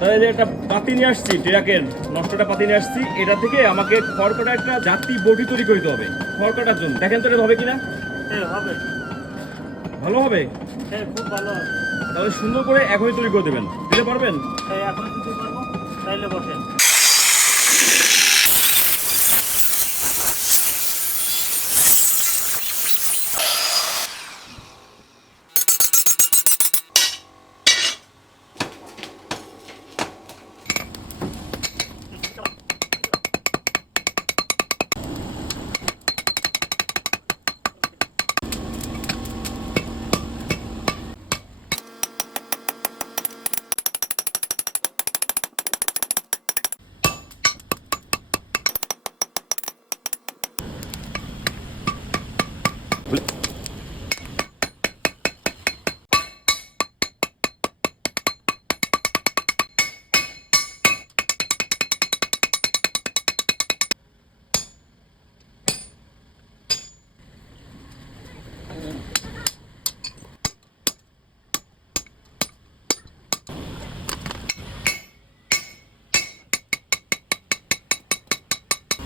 তাহলে যে একটা পাতি নিয়ে আসছি, ট্রাকের নষ্টটা পাতি নিয়ে আসছি, এটা থেকে আমাকে খড়কাটা একটা জাতি বটি তৈরি করতে হবে খড়কাটার জন্য। দেখেন তো এটা হবে কিনা। হ্যাঁ হবে। ভালো হবে? হ্যাঁ খুব ভালো হবে। তাহলে সুন্দর করে এখনই তৈরি করে দেবেন, দিতে পারবেন? হ্যাঁ এখন দিতে পারবো, তাইলে বসেন।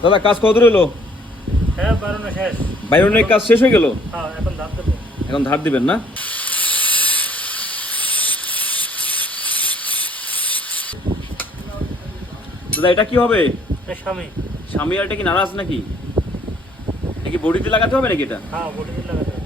দাদা কাজ কত দূর হলো? হ্যাঁ বারোটা শেষ। বাইরনের কাজ শেষ হয়ে গেল, হ্যাঁ এখন ধাপ দেবো। এখন ধার দিবেন না? দাদা এটা কি হবে? স্বামী। স্বামী আর এটা কি নারাজ নাকি? নাকি বডিতে লাগাতে হবে নাকি এটা? হ্যাঁ বটি দিয়ে লাগাতে হবে।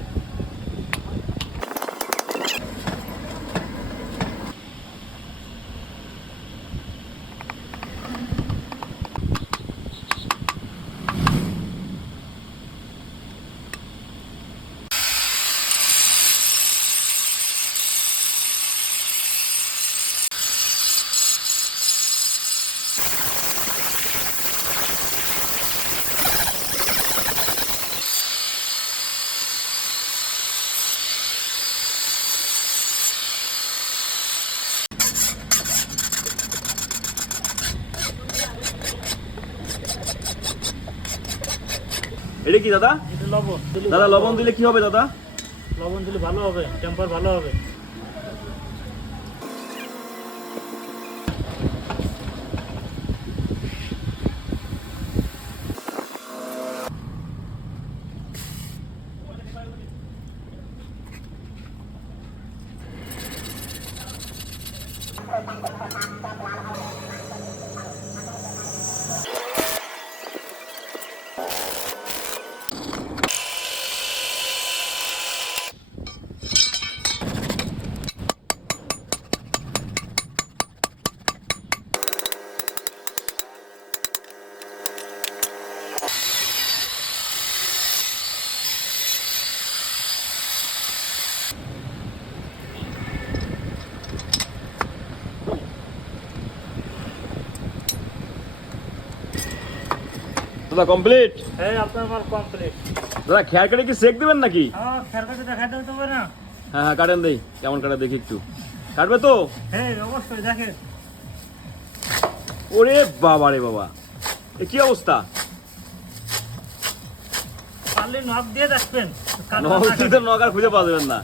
এটা কি দাদা? এটা লবণ দিলে দাদা লবণ দিলে কি হবে দাদা? লবণ দিলে ভালো হবে, টেম্পার ভালো হবে। দাদা কমপ্লিট? হ্যাঁ আপনার মাল কমপ্লিট। দাদা খেয়ার কাটে কি সেক দিবেন নাকি? হ্যাঁ খেয়ার কাছে দেখাতে হবে না? হ্যাঁ হ্যাঁ কাটেন দেই, কেমন কাটা দেখি একটু। কাটবে তো? হ্যাঁ অবশ্যই দেখেন। ওরে বাবা রে বাবা, এ কি অবস্থা? পারলে নখ দিয়ে দেখবেন। নখ দিতে নখ আর খুঁজে পাওয়া যাবেন না।